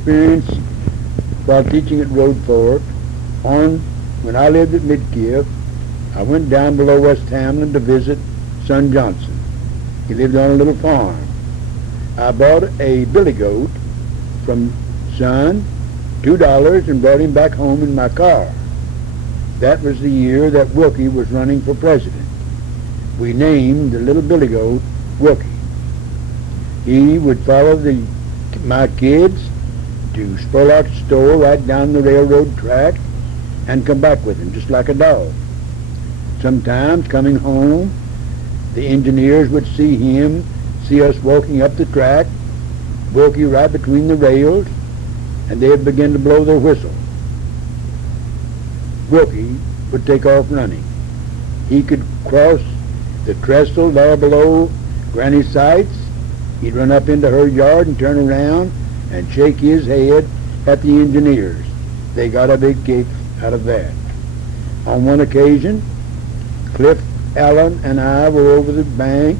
experience while teaching at Road Fork. When I lived at Midkiff, I went down below West Hamlin to visit son Johnson. He lived on a little farm. I bought a billy goat from son, $2, and brought him back home in my car. That was the year that Wilkie was running for president. We named the little billy goat Wilkie. He would follow my kids to Spurlock's store right down the railroad track and come back with him, just like a dog. Sometimes coming home, the engineers would see us walking up the track, Wilkie right between the rails, and they'd begin to blow their whistle. Wilkie would take off running. He could cross the trestle there below Granny Sights. He'd run up into her yard and turn around and shake his head at the engineers. They got a big kick out of that. On one occasion, Cliff Allen and I were over the bank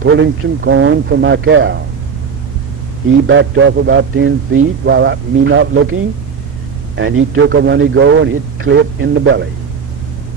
pulling some corn for my cow. He backed off about 10 feet while me not looking, and he took a runny go and hit Cliff in the belly.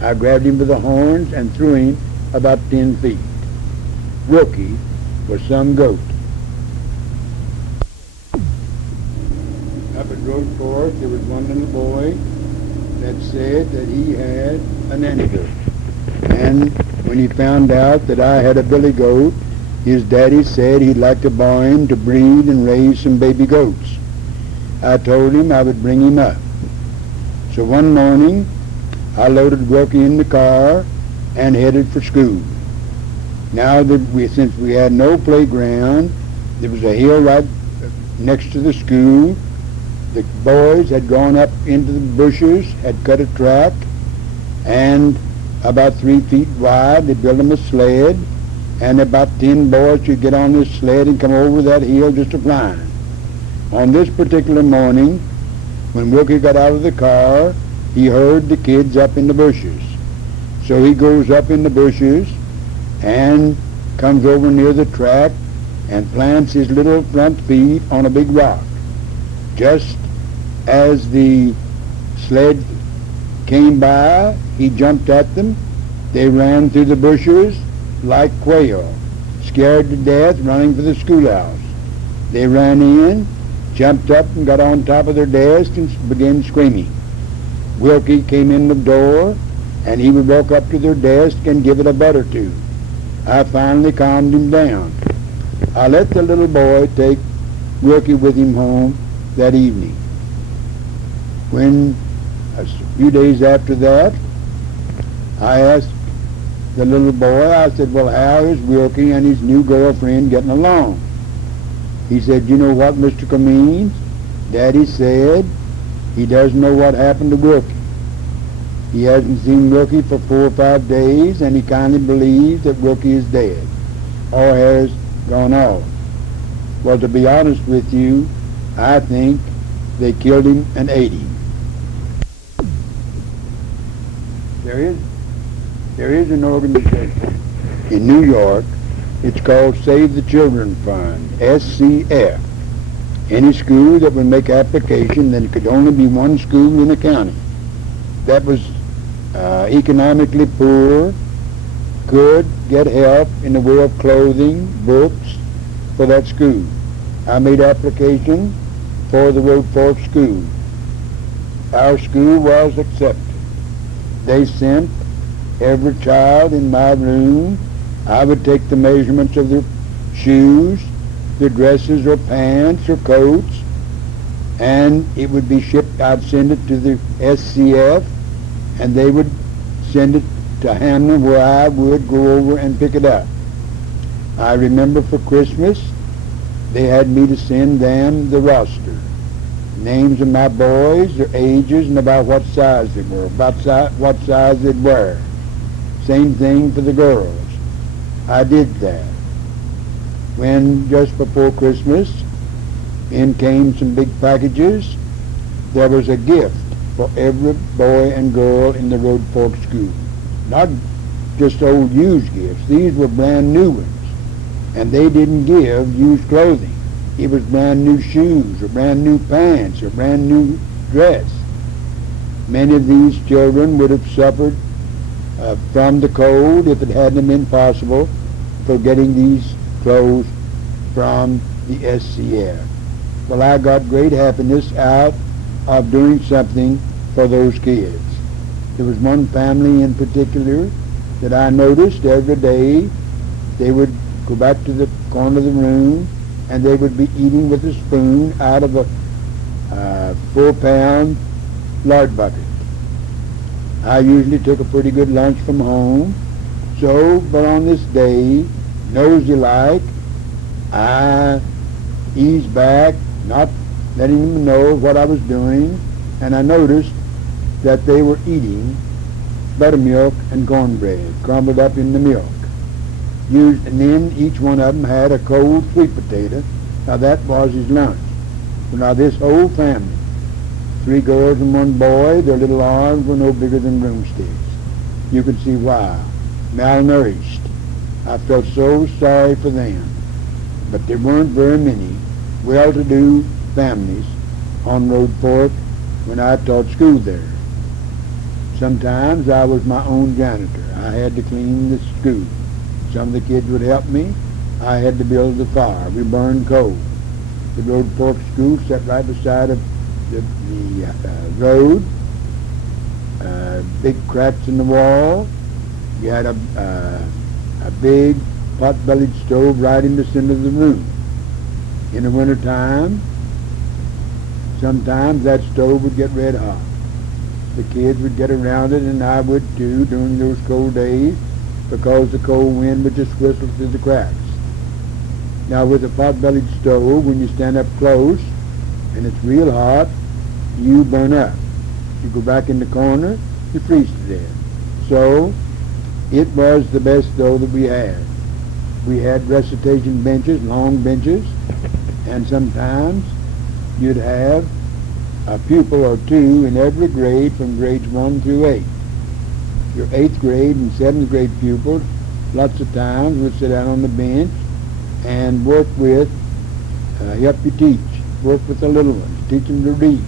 I grabbed him by the horns and threw him about 10 feet. Wilkie was some goat. Up at Road Fork, there was one little boy that said that he had a nanny goat. And when he found out that I had a billy goat, his daddy said he'd like to buy him to breed and raise some baby goats. I told him I would bring him up. So one morning, I loaded Wilkie in the car and headed for school. Now that since we had no playground, there was a hill right next to the school. The boys had gone up into the bushes, had cut a track, and about 3 feet wide, they built them a sled, and about 10 boys should get on this sled and come over that hill just a-flying. On this particular morning, when Wilkie got out of the car, he heard the kids up in the bushes. So he goes up in the bushes and comes over near the track and plants his little front feet on a big rock. Just as the sled came by, he jumped at them. They ran through the bushes like quail, scared to death, running for the schoolhouse. They ran in, jumped up and got on top of their desk and began screaming. Wilkie came in the door, and he would walk up to their desk and give it a butt or two. I finally calmed him down. I let the little boy take Wilkie with him home that evening. When a few days after that, I asked the little boy, I said, well, how is Wilkie and his new girlfriend getting along? He said, you know what, Mr. Cummings? Daddy said he doesn't know what happened to Wilkie. He hasn't seen Wilkie for 4 or 5 days, and he kindly believes that Wilkie is dead or has gone off. Well, to be honest with you, I think they killed him and ate him. There is an organization in New York. It's called Save the Children Fund, SCF. Any school that would make application, then it could only be one school in the county that was economically poor, could get help in the way of clothing, books for that school. I made application for the Road Fork School. Our school was accepted. They sent every child in my room. I would take the measurements of their shoes, their dresses or pants or coats, and it would be shipped. I'd send it to the SCF, and they would send it to Hamlin, where I would go over and pick it up. I remember for Christmas, they had me to send them the roster, names of my boys, their ages, and about what size they were, about what size they'd wear. Same thing for the girls. I did that. When just before Christmas, in came some big packages. There was a gift for every boy and girl in the Road Fork School. Not just old used gifts. These were brand new ones. And they didn't give used clothing. it was brand new shoes or brand new pants or brand new dress. Many of these children would have suffered from the cold if it hadn't been possible for getting these clothes from the SCF. Well, I got great happiness out of doing something for those kids. There was one family in particular that I noticed every day. They would go back to the corner of the room and they would be eating with a spoon out of a 4-pound lard bucket. I usually took a pretty good lunch from home, but on this day, nosy-like, I eased back, not letting them know what I was doing, and I noticed that they were eating buttermilk and cornbread, crumbled up in the milk. And then each one of them had a cold sweet potato. Now that was his lunch. So now this whole family, 3 girls and 1 boy, their little arms were no bigger than broomsticks. You could see why. Malnourished. I felt so sorry for them. But there weren't very many well-to-do families on Road Fork when I taught school there. Sometimes I was my own janitor. I had to clean the school. Some of the kids would help me. I had to build the fire. We burned coal. The Road Fork School sat right beside of the road. Big cracks in the wall. We had a big pot-bellied stove right in the center of the room. In the wintertime, sometimes that stove would get red hot. The kids would get around it, and I would too during those cold days, because the cold wind would just whistle through the cracks. Now with a pot-bellied stove, when you stand up close and it's real hot, you burn up. You go back in the corner, you freeze to death. So it was the best though that we had. We had recitation benches, long benches, and sometimes you'd have a pupil or 2 in every grade from grades 1 through 8. Your 8th grade and 7th grade pupils lots of times would sit down on the bench and work with, help you teach, work with the little ones, teach them to read,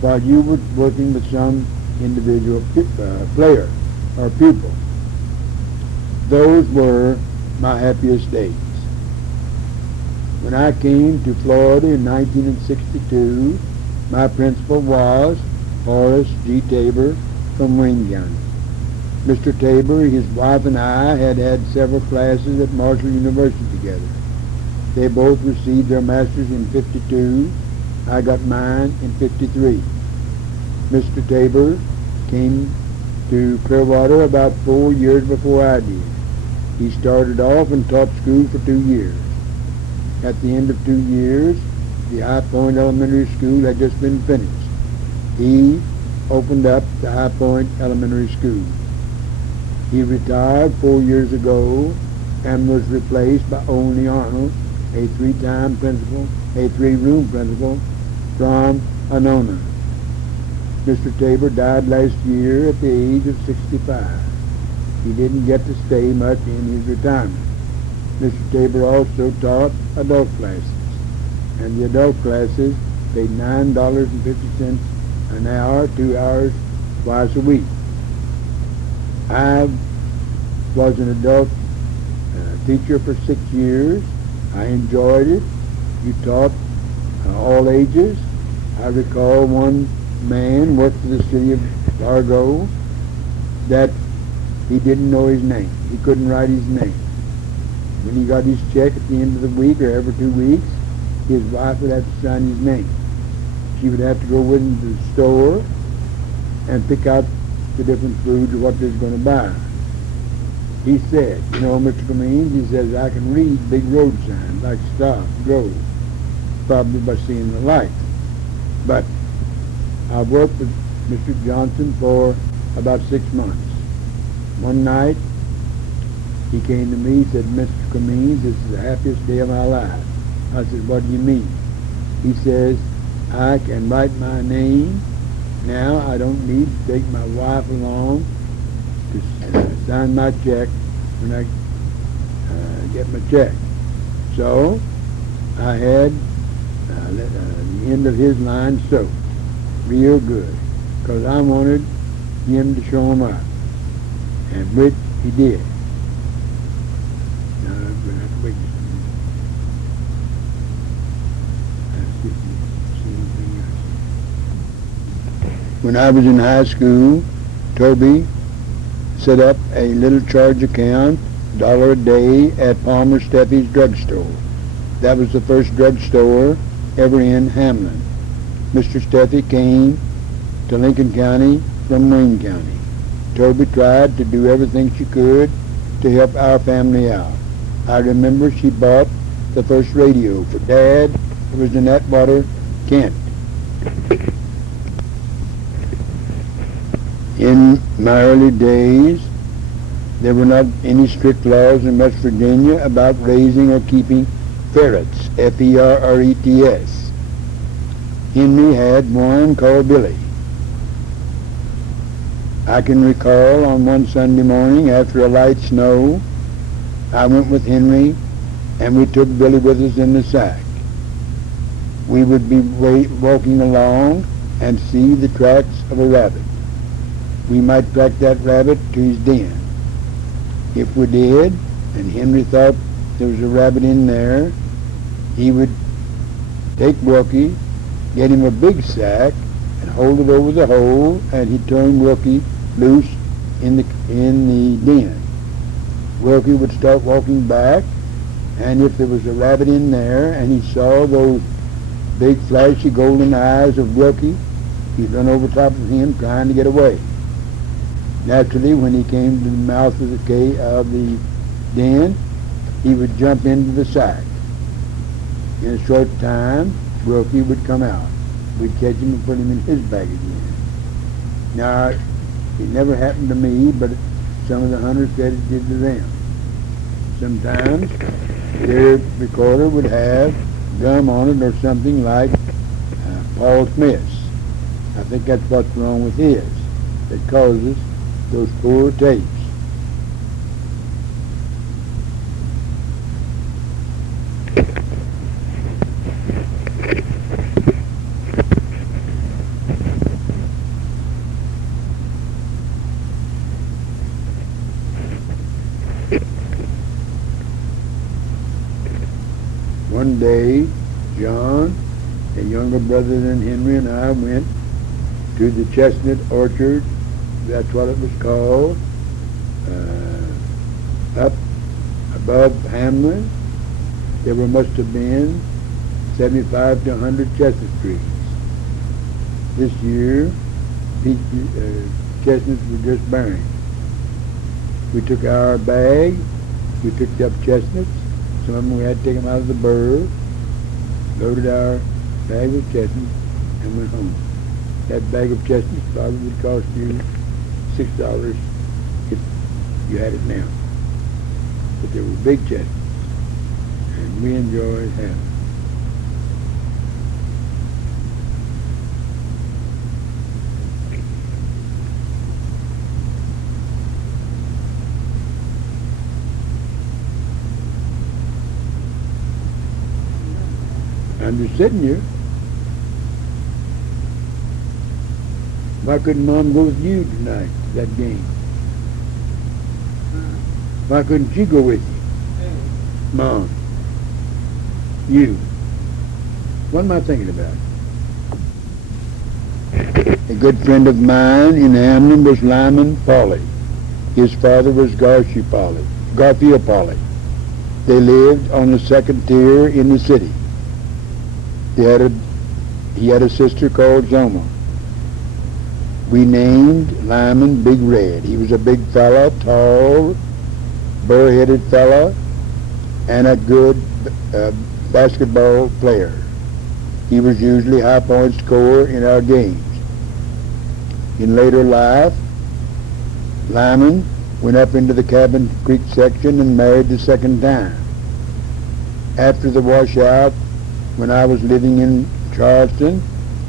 while you were working with some individual player or pupil. Those were my happiest days. When I came to Florida in 1962, my principal was Horace G. Tabor from Wayne County. Mr. Tabor, his wife, and I had had several classes at Marshall University together. They both received their masters in 52. I got mine in 53. Mr. Tabor came to Clearwater about 4 years before I did. He started off and taught school for 2 years. At the end of 2 years, the High Point Elementary School had just been finished. He opened up the High Point Elementary School. He retired 4 years ago and was replaced by Olney Arnold, a 3-time principal, a 3-room principal from Anona. Mr. Tabor died last year at the age of 65. He didn't get to stay much in his retirement. Mr. Tabor also taught adult classes, and the adult classes paid $9.50 an hour, 2 hours twice a week. I was an adult teacher for 6 years. I enjoyed it. You taught all ages. I recall one man worked for the city of Largo that he didn't know his name. He couldn't write his name. When he got his check at the end of the week or every 2 weeks, his wife would have to sign his name. She would have to go with him to the store and pick out the different foods or what they was going to buy. He said, Mr. Cummings, he says, I can read big road signs like stop, go, probably by seeing the lights. But I worked with Mr. Johnson for about 6 months. One night, he came to me and said, Mr. Cummings, this is the happiest day of my life. I said, what do you mean? He says, I can write my name. Now I don't need to take my wife along to sign my check when I get my check. So I had the end of his line soaked real good, because I wanted him to show him up, and which he did. Now, I'm going to have to wait just a minute. Let's see if you see anything else. When I was in high school, Toby set up a little charge account, $1 a day, at Palmer Steffi's drugstore. That was the first drugstore ever in Hamlin. Mr. Steffi came to Lincoln County from Wayne County. Toby tried to do everything she could to help our family out. I remember she bought the first radio for Dad. It was in Atwater, Kent. In my early days, there were not any strict laws in West Virginia about raising or keeping ferrets, F-E-R-R-E-T-S. Henry had one called Billy. I can recall on one Sunday morning after a light snow, I went with Henry and we took Billy with us in the sack. We would be walking along and see the tracks of a rabbit. We might track that rabbit to his den. If we did, and Henry thought there was a rabbit in there, he would take Wilkie, get him a big sack, and hold it over the hole, and he'd turn Wilkie loose in the den. Wilkie would start walking back, and if there was a rabbit in there, and he saw those big flashy golden eyes of Wilkie, he'd run over top of him trying to get away. Naturally, when he came to the mouth of the den, he would jump into the sack. In a short time, Wilkie would come out. We'd catch him and put him in his bag again. Now, it never happened to me, but some of the hunters said it did to them. Sometimes their recorder would have gum on it or something like Paul Smith's. I think that's what's wrong with his that causes those poor tapes. One day, John, a younger brother than Henry, and I went to the chestnut orchard, that's what it was called, up above Hamlin. There must have been 75 to 100 chestnut trees. This year, chestnuts were just bearing. We took our bag, we picked up chestnuts. Some of them we had to take them out of the burr, loaded our bag with chestnuts, and went home. That bag of chestnuts probably would cost you $6 if you had it now. But they were big chestnuts, and we enjoyed having them. I'm just sitting here. Why couldn't Mom go with you tonight to that game? Why couldn't she go with you? Mom. You. What am I thinking about? A good friend of mine in Hamlin was Lyman Pauley. His father was Garfield Pauley. They lived on the second tier in the city. He had a sister called Zoma. We named Lyman Big Red. He was a big fella, tall, burr-headed fella, and a good basketball player. He was usually high point scorer in our games. In later life, Lyman went up into the Cabin Creek section and married the second time. After the washout, when I was living in Charleston,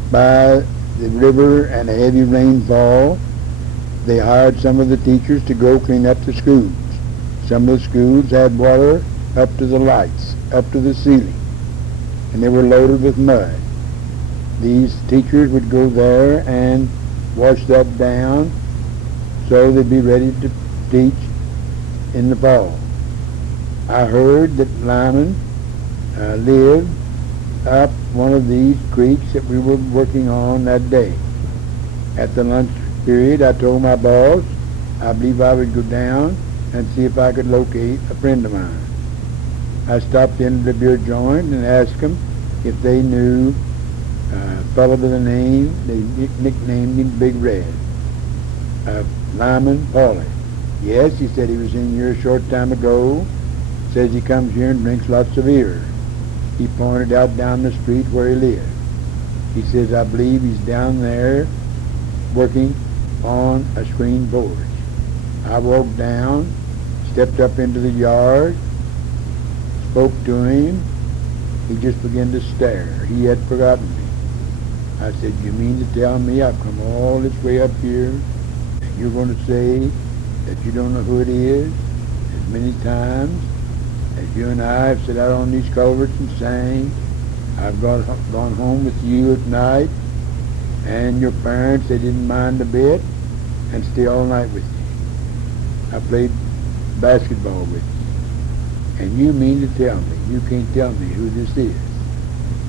by the river and a heavy rainfall, they hired some of the teachers to go clean up the schools. Some of the schools had water up to the lights, up to the ceiling. and they were loaded with mud. These teachers would go there and wash that down so they'd be ready to teach in the fall. I heard that Lyman lived up one of these creeks that we were working on that day. At the lunch period, I told my boss I believe I would go down and see if I could locate a friend of mine. I stopped into the beer joint and asked them if they knew a fellow by the name, they nicknamed him Big Red, Lyman Pauly. Yes, he said he was in here a short time ago. Says he comes here and drinks lots of beer. He pointed out down the street where he lived. He says, I believe he's down there working on a screen porch. I walked down, stepped up into the yard, spoke to him. He just began to stare. He had forgotten me. I said, you mean to tell me I've come all this way up here and you're going to say that you don't know who it is? As many times as you and I have sat out on these culverts and sang, I've gone home with you at night, and your parents, they didn't mind a bit, and stay all night with you. I played basketball with you. And you mean to tell me, you can't tell me who this is.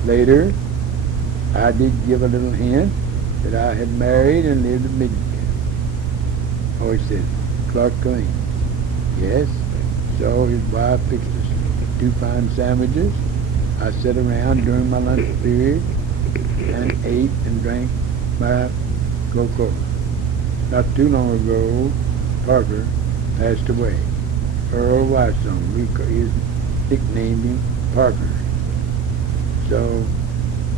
Later, I did give a little hint that I had married and lived at Michigan. Oh, he said, Clark Clean. Yes. So his wife fixed us 2 fine sandwiches. I sat around during my lunch period and ate and drank my Coca-Cola. Not too long ago, Parker passed away. Earl Whitestone, his nicknamed him Parker. So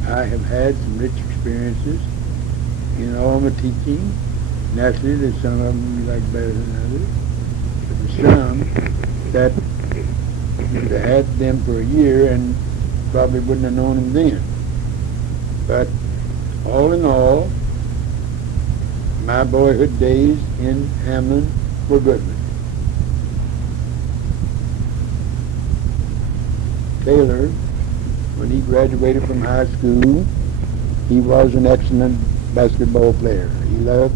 I have had some rich experiences in all my teaching. Naturally, there's some of them you like better than others, but there's some that you'd have had them for a year and probably wouldn't have known them then. But all in all, my boyhood days in Hamlin were good ones. Taylor, when he graduated from high school, he was an excellent basketball player. He loved